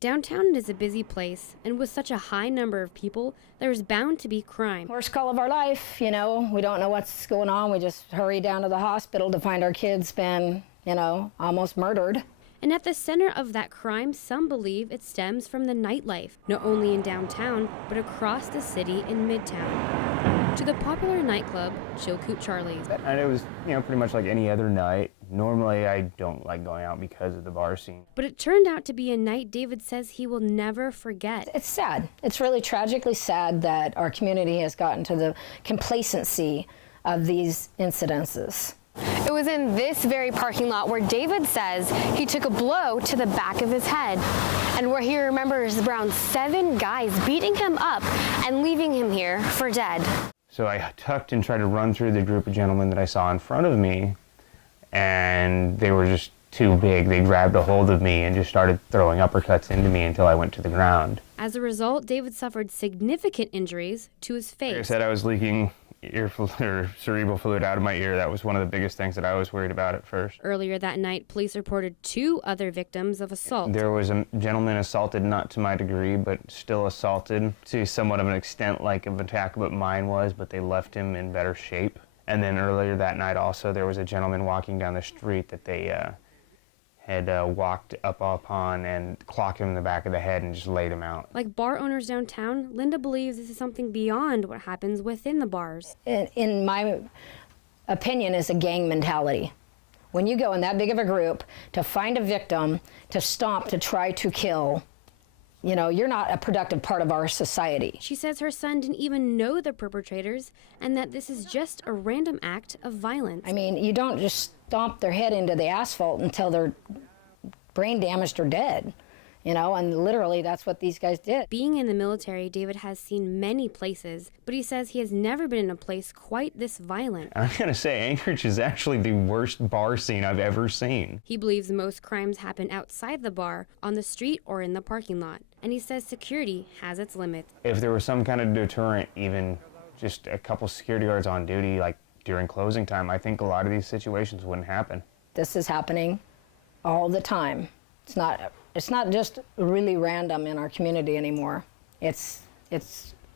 Downtown is a busy place, and with such a high number of people, there's bound to be crime. Worst call of our life, you know. We don't know what's going on. We just hurry down to the hospital to find our kids been, almost murdered. And at the center of that crime, some believe it stems from the nightlife, not only in downtown, but across the city in Midtown. To the popular nightclub, Chilkoot Charlie's. And it was, pretty much like any other night. Normally, I don't like going out because of the bar scene. But it turned out to be a night David says he will never forget. It's sad. It's really tragically sad that our community has gotten to the complacency of these incidences. It was in this very parking lot where David says he took a blow to the back of his head, and where he remembers around 7 guys beating him up and leaving him here for dead. So I tucked and tried to run through the group of gentlemen that I saw in front of me, and they were just too big. They grabbed a hold of me and just started throwing uppercuts into me until I went to the ground. As a result, David suffered significant injuries to his face. Like I said, I was leaking cerebral fluid out of my ear. That was one of the biggest things that I was worried about at first. Earlier that night, police reported 2 other victims of assault. There was a gentleman assaulted, not to my degree, but still assaulted to somewhat of an extent like of attack what mine was, but they left him in better shape. And then earlier that night also, there was a gentleman walking down the street that they had walked up upon and clocked him in the back of the head and just laid him out. Like bar owners downtown, Linda believes this is something beyond what happens within the bars. In my opinion, is a gang mentality. When you go in that big of a group to find a victim, to stomp, to try to kill, you're not a productive part of our society. She says her son didn't even know the perpetrators and that this is just a random act of violence. I mean, you don't just stomp their head into the asphalt until they're brain damaged or dead, and literally that's what these guys did. Being in the military, David has seen many places, but he says he has never been in a place quite this violent. I'm going to say Anchorage is actually the worst bar scene I've ever seen. He believes most crimes happen outside the bar, on the street, or in the parking lot. And he says security has its limits. If there was some kind of deterrent, even just a couple security guards on duty, like during closing time, I think a lot of these situations wouldn't happen. This is happening all the time. It's not just really random in our community anymore. It's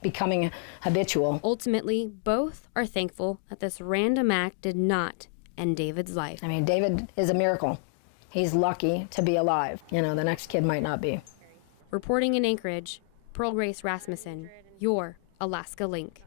becoming habitual. Ultimately, both are thankful that this random act did not end David's life. I mean, David is a miracle. He's lucky to be alive. The next kid might not be. Reporting in Anchorage, Pearl Grace Rasmussen, your Alaska Link.